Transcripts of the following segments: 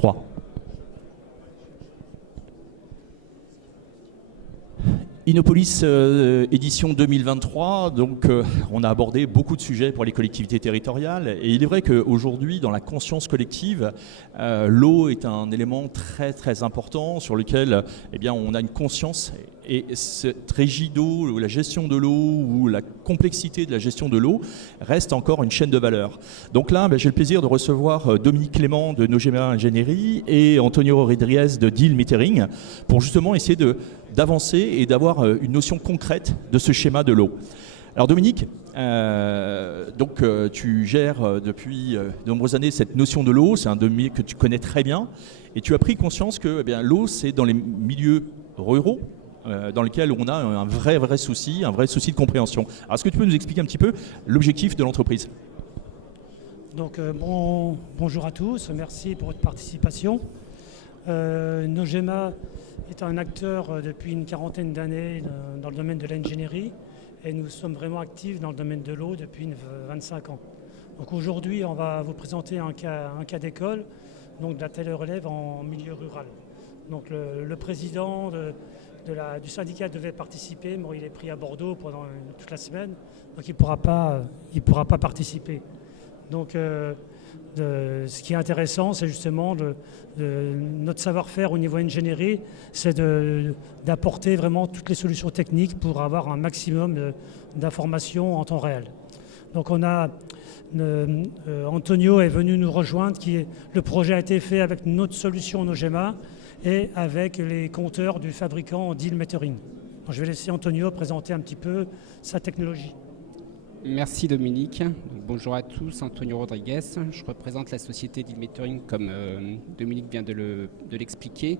3. Innopolis édition 2023, donc on a abordé beaucoup de sujets pour les collectivités territoriales et il est vrai qu'aujourd'hui dans la conscience collective, l'eau est un élément très très important sur lequel on a une conscience et cette régie d'eau, ou la gestion de l'eau ou la complexité de la gestion de l'eau reste encore une chaîne de valeur. Donc là j'ai le plaisir de recevoir Dominique Clément de Nogema Ingénierie et Antonio Rodriguez de Deal Metering pour justement essayer d'avancer et d'avoir une notion concrète de ce schéma de l'eau. Alors Dominique, tu gères depuis de nombreuses années cette notion de l'eau, c'est un domaine que tu connais très bien, et tu as pris conscience que l'eau, c'est dans les milieux ruraux, dans lesquels on a un vrai souci de compréhension. Alors est-ce que tu peux nous expliquer un petit peu l'objectif de l'entreprise ? Donc bonjour à tous, merci pour votre participation. Nogema est un acteur depuis une quarantaine d'années dans le domaine de l'ingénierie et nous sommes vraiment actifs dans le domaine de l'eau depuis 25 ans. Donc aujourd'hui, on va vous présenter un cas d'école, donc de la télérelève en milieu rural. Donc le président du syndicat devait participer, mais il est pris à Bordeaux pendant toute la semaine, donc il pourra pas participer. Donc ce qui est intéressant, c'est justement notre savoir-faire au niveau ingénierie, c'est d'apporter vraiment toutes les solutions techniques pour avoir un maximum d'informations en temps réel. Donc Antonio est venu nous rejoindre, le projet a été fait avec notre solution Nogema et avec les compteurs du fabricant Deal Metering. Donc je vais laisser Antonio présenter un petit peu sa technologie. Merci Dominique. Bonjour à tous, Antonio Rodriguez. Je représente la société Deal Metering comme Dominique vient de l'expliquer.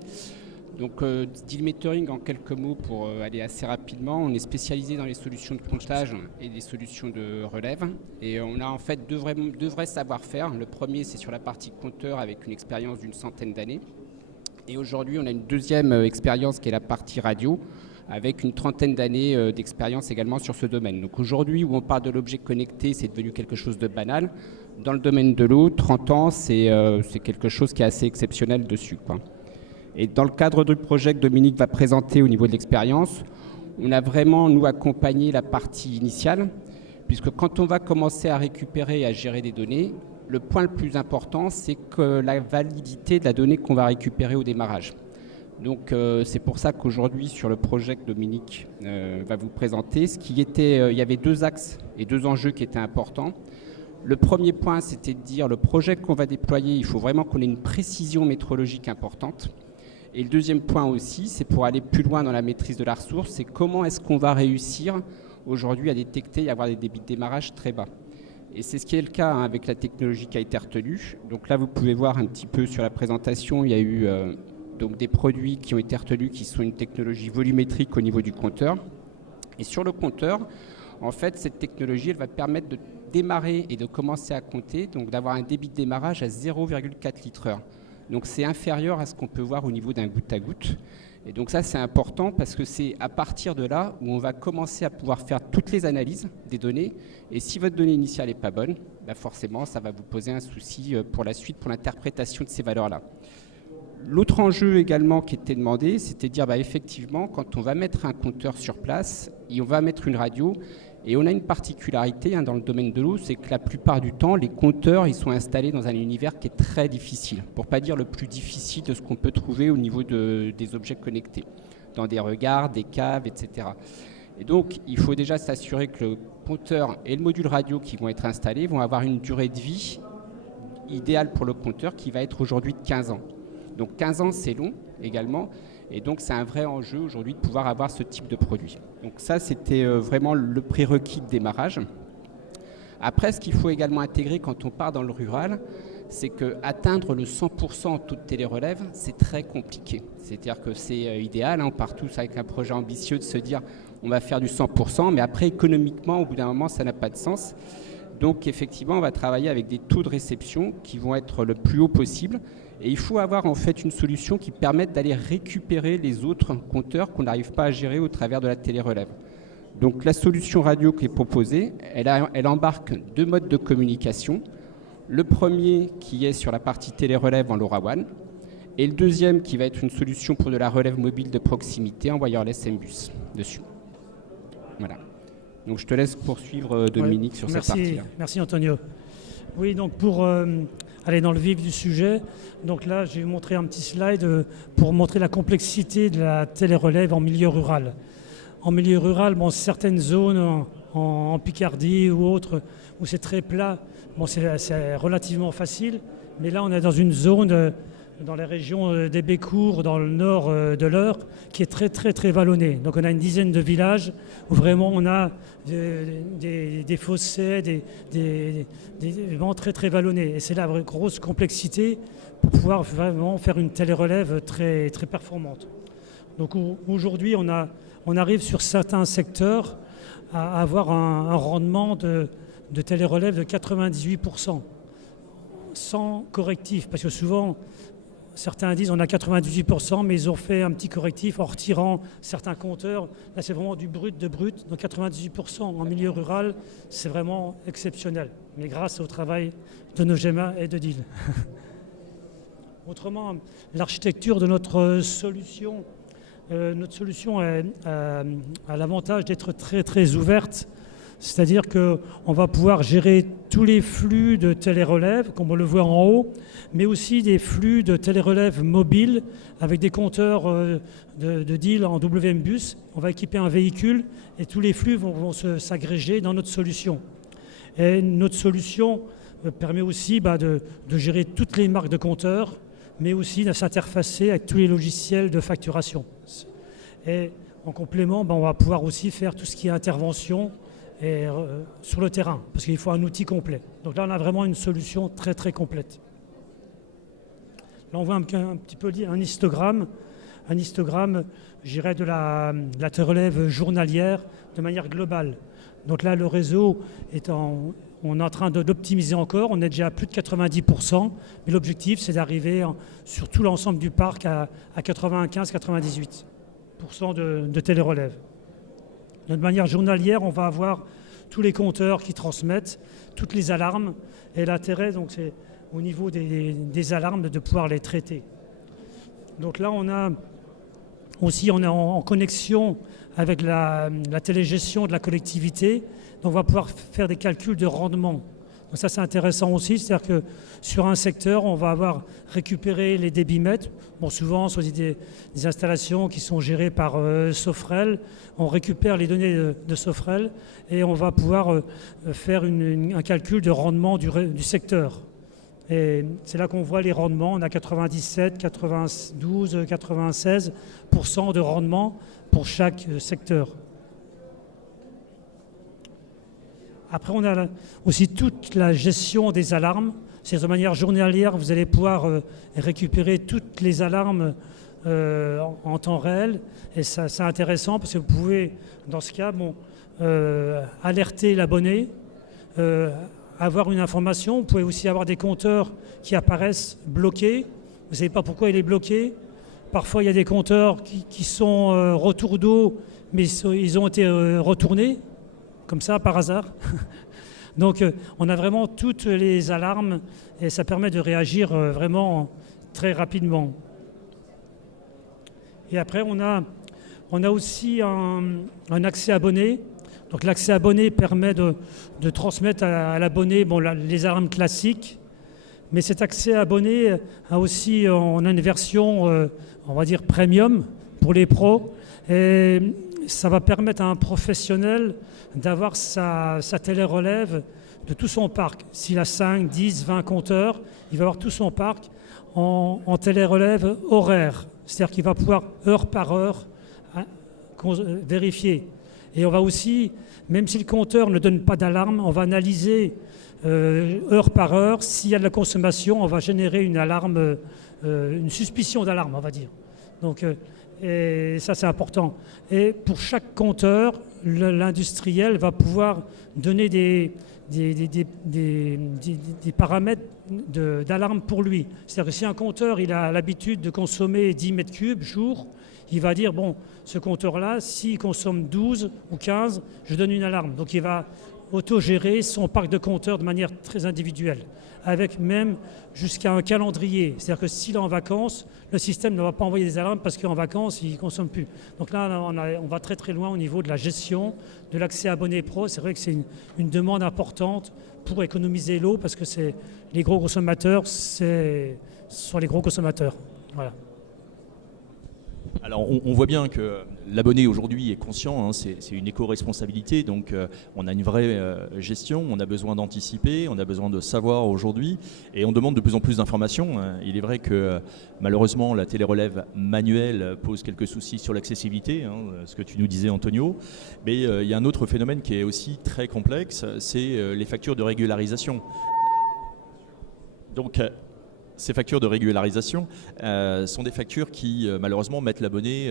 Donc Deal Metering en quelques mots pour aller assez rapidement. On est spécialisé dans les solutions de comptage et des solutions de relève. Et on a en fait deux vrais savoir-faire. Le premier c'est sur la partie compteur avec une expérience d'une centaine d'années. Et aujourd'hui on a une deuxième expérience qui est la partie radio, avec une trentaine d'années d'expérience également sur ce domaine. Donc aujourd'hui, où on parle de l'objet connecté, c'est devenu quelque chose de banal. Dans le domaine de l'eau, 30 ans, c'est quelque chose qui est assez exceptionnel dessus, quoi. Et dans le cadre du projet que Dominique va présenter au niveau de l'expérience, on a vraiment, nous, accompagné la partie initiale, puisque quand on va commencer à récupérer et à gérer des données, le point le plus important, c'est que la validité de la donnée qu'on va récupérer au démarrage. Donc c'est pour ça qu'aujourd'hui, sur le projet que Dominique va vous présenter, il y avait deux axes et deux enjeux qui étaient importants. Le premier point, c'était de dire le projet qu'on va déployer, il faut vraiment qu'on ait une précision métrologique importante. Et le deuxième point aussi, c'est pour aller plus loin dans la maîtrise de la ressource, c'est comment est-ce qu'on va réussir aujourd'hui à détecter et avoir des débits de démarrage très bas. Et c'est ce qui est le cas avec la technologie qui a été retenue. Donc là, vous pouvez voir un petit peu sur la présentation, il y a eu donc des produits qui ont été retenus qui sont une technologie volumétrique au niveau du compteur. Et sur le compteur, en fait, cette technologie, elle va permettre de démarrer et de commencer à compter, donc d'avoir un débit de démarrage à 0,4 litres/heure. Donc c'est inférieur à ce qu'on peut voir au niveau d'un goutte à goutte. Et donc ça, c'est important parce que c'est à partir de là où on va commencer à pouvoir faire toutes les analyses des données. Et si votre donnée initiale n'est pas bonne, bah forcément, ça va vous poser un souci pour la suite, pour l'interprétation de ces valeurs-là. L'autre enjeu également qui était demandé, c'était de dire effectivement, quand on va mettre un compteur sur place, et on va mettre une radio, et on a une particularité dans le domaine de l'eau, c'est que la plupart du temps, les compteurs ils sont installés dans un univers qui est très difficile, pour ne pas dire le plus difficile de ce qu'on peut trouver au niveau des objets connectés, dans des regards, des caves, etc. Et donc, il faut déjà s'assurer que le compteur et le module radio qui vont être installés vont avoir une durée de vie idéale pour le compteur qui va être aujourd'hui de 15 ans. Donc 15 ans, c'est long également. Et donc, c'est un vrai enjeu aujourd'hui de pouvoir avoir ce type de produit. Donc ça, c'était vraiment le prérequis de démarrage. Après, ce qu'il faut également intégrer quand on part dans le rural, c'est qu'atteindre le 100% en taux de télérelève, c'est très compliqué. C'est-à-dire que c'est idéal, on part tous avec un projet ambitieux de se dire on va faire du 100%, mais après, économiquement, au bout d'un moment, ça n'a pas de sens. Donc, effectivement, on va travailler avec des taux de réception qui vont être le plus haut possible. Et il faut avoir en fait une solution qui permette d'aller récupérer les autres compteurs qu'on n'arrive pas à gérer au travers de la télérelève. Donc la solution radio qui est proposée, elle embarque deux modes de communication. Le premier qui est sur la partie télérelève en LoRaWAN Et le deuxième qui va être une solution pour de la relève mobile de proximité en wireless MBus dessus. Voilà. Donc je te laisse poursuivre Dominique sur cette partie-là. Merci Antonio. Oui, donc pour aller dans le vif du sujet, donc là je vais vous montrer un petit slide pour montrer la complexité de la télérelève en milieu rural. En milieu rural, bon, certaines zones en Picardie ou autres où c'est très plat, bon, c'est relativement facile, mais là on est dans une zone dans les régions des Bécours, dans le nord de l'Eure, qui est très très très vallonnée. Donc on a une dizaine de villages où vraiment on a des fossés, des vents très très vallonnés. Et c'est la grosse complexité pour pouvoir vraiment faire une télérelève très très performante. Donc aujourd'hui on arrive sur certains secteurs à avoir un rendement de télérelève de 98%, sans correctif, parce que souvent certains disent on a 98%, mais ils ont fait un petit correctif en retirant certains compteurs. Là, c'est vraiment du brut de brut. Donc 98% en milieu rural, c'est vraiment exceptionnel. Mais grâce au travail de Nogema et de DIL. Autrement, l'architecture de notre solution a l'avantage d'être très, très ouverte. C'est-à-dire qu'on va pouvoir gérer tous les flux de télérelève, comme on le voit en haut, mais aussi des flux de télérelève mobiles avec des compteurs de DIL en WMBus. On va équiper un véhicule et tous les flux vont s'agréger dans notre solution. Et notre solution permet aussi de gérer toutes les marques de compteurs, mais aussi de s'interfacer avec tous les logiciels de facturation. Et en complément, on va pouvoir aussi faire tout ce qui est intervention sur le terrain, parce qu'il faut un outil complet. Donc là, on a vraiment une solution très, très complète. Là, on voit un petit peu un histogramme. Un histogramme, je dirais, de la télérelève journalière de manière globale. Donc là, le réseau on est en train de l'optimiser encore. On est déjà à plus de 90%, mais l'objectif, c'est d'arriver sur tout l'ensemble du parc à 95-98% de télérelève. De manière journalière, on va avoir tous les compteurs qui transmettent, toutes les alarmes. Et l'intérêt, donc, c'est au niveau des alarmes de pouvoir les traiter. Donc là, on est en connexion avec la télégestion de la collectivité. Donc on va pouvoir faire des calculs de rendement. Donc ça, c'est intéressant aussi. C'est-à-dire que sur un secteur, on va avoir récupéré les débitmètres. Bon, souvent, ce sont des installations qui sont gérées par Sofrel. On récupère les données de Sofrel et on va pouvoir faire un calcul de rendement du secteur. Et c'est là qu'on voit les rendements. On a 97, 92, 96% de rendement pour chaque secteur. Après, on a aussi toute la gestion des alarmes. C'est de manière journalière, vous allez pouvoir récupérer toutes les alarmes en temps réel. Et ça, c'est intéressant parce que vous pouvez, dans ce cas, alerter l'abonné, avoir une information. Vous pouvez aussi avoir des compteurs qui apparaissent bloqués. Vous ne savez pas pourquoi il est bloqué. Parfois, il y a des compteurs qui sont retour d'eau, mais ils ont été retournés, comme ça, par hasard. Donc, on a vraiment toutes les alarmes et ça permet de réagir vraiment très rapidement. Et après, on a aussi un accès abonné. Donc, l'accès abonné permet de transmettre à l'abonné les alarmes classiques. Mais cet accès abonné a aussi, on a une version, on va dire, premium pour les pros. Et ça va permettre à un professionnel d'avoir sa télérelève de tout son parc. S'il a 5, 10, 20 compteurs, il va avoir tout son parc en télérelève horaire. C'est-à-dire qu'il va pouvoir, heure par heure, vérifier. Et on va aussi, même si le compteur ne donne pas d'alarme, on va analyser heure par heure. S'il y a de la consommation, on va générer une alarme, une suspicion d'alarme, on va dire. Donc, et ça, c'est important. Et pour chaque compteur, l'industriel va pouvoir donner des paramètres d'alarme pour lui. C'est-à-dire que si un compteur il a l'habitude de consommer 10 mètres cubes jour, il va dire, bon, ce compteur-là, s'il consomme 12 ou 15, je donne une alarme. Donc il va autogérer son parc de compteurs de manière très individuelle, avec même jusqu'à un calendrier. C'est-à-dire que s'il est en vacances, le système ne va pas envoyer des alarmes parce qu'en vacances, il ne consomme plus. Donc là, on va très très loin au niveau de la gestion, de l'accès abonné pro. C'est vrai que c'est une demande importante pour économiser l'eau parce que les gros consommateurs, ce sont les gros consommateurs. Voilà. Alors on voit bien que l'abonné aujourd'hui est conscient, hein, c'est une éco-responsabilité, donc on a une vraie gestion, on a besoin d'anticiper, on a besoin de savoir aujourd'hui, et on demande de plus en plus d'informations. Il est vrai que malheureusement la télérelève manuelle pose quelques soucis sur l'accessibilité, hein, ce que tu nous disais Antonio, mais il y a un autre phénomène qui est aussi très complexe, c'est les factures de régularisation. Donc ces factures de régularisation sont des factures qui, malheureusement, mettent l'abonné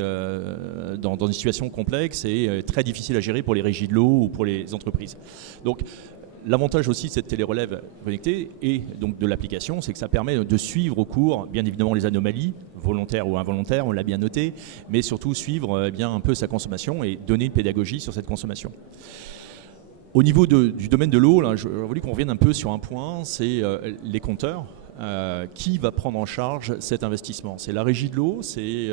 dans une situation complexe et très difficile à gérer pour les régies de l'eau ou pour les entreprises. Donc, l'avantage aussi de cette télérelève connectée et donc de l'application, c'est que ça permet de suivre au cours, bien évidemment, les anomalies, volontaires ou involontaires, on l'a bien noté, mais surtout suivre bien un peu sa consommation et donner une pédagogie sur cette consommation. Au niveau du domaine de l'eau, j'aurais voulu qu'on revienne un peu sur un point, c'est les compteurs. Qui va prendre en charge cet investissement? C'est la régie de l'eau, c'est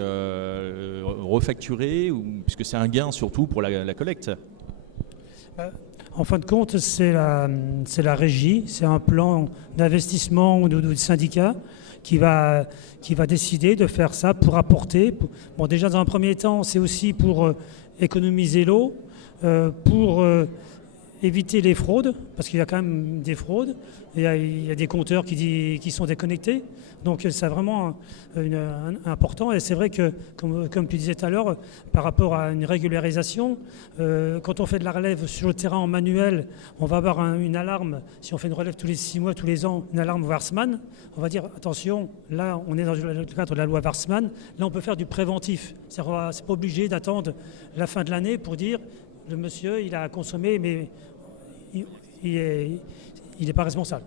refacturé, puisque c'est un gain surtout pour la collecte. En fin de compte, c'est la régie, c'est un plan d'investissement ou de syndicat qui va décider de faire ça pour apporter. Bon, déjà dans un premier temps, c'est aussi pour économiser l'eau, pour éviter les fraudes, parce qu'il y a quand même des fraudes. Il y a des compteurs qui sont déconnectés. Donc c'est vraiment important. Et c'est vrai que, comme tu disais tout à l'heure, par rapport à une régularisation, quand on fait de la relève sur le terrain en manuel, on va avoir une alarme. Si on fait une relève tous les 6 mois, tous les ans, une alarme Warsman, on va dire attention, là on est dans le cadre de la loi Warsman, là on peut faire du préventif. C'est pas obligé d'attendre la fin de l'année pour dire le monsieur il a consommé, mais il n'est pas responsable.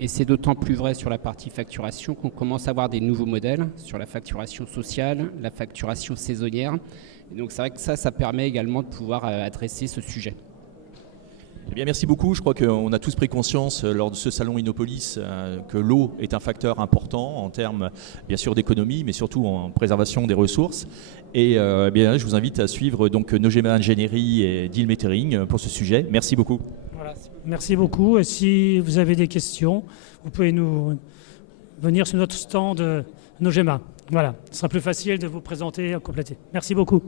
Et c'est d'autant plus vrai sur la partie facturation qu'on commence à avoir des nouveaux modèles sur la facturation sociale, la facturation saisonnière. Et donc c'est vrai que ça permet également de pouvoir adresser ce sujet. Eh bien, merci beaucoup. Je crois qu'on a tous pris conscience lors de ce salon Innopolis que l'eau est un facteur important en termes bien sûr d'économie, mais surtout en préservation des ressources. Et bien, je vous invite à suivre donc Nogema Ingénierie et Deal Metering pour ce sujet. Merci beaucoup. Voilà. Merci beaucoup. Et si vous avez des questions, vous pouvez venir sur notre stand Nogema. Voilà, ce sera plus facile de vous présenter et compléter. Merci beaucoup.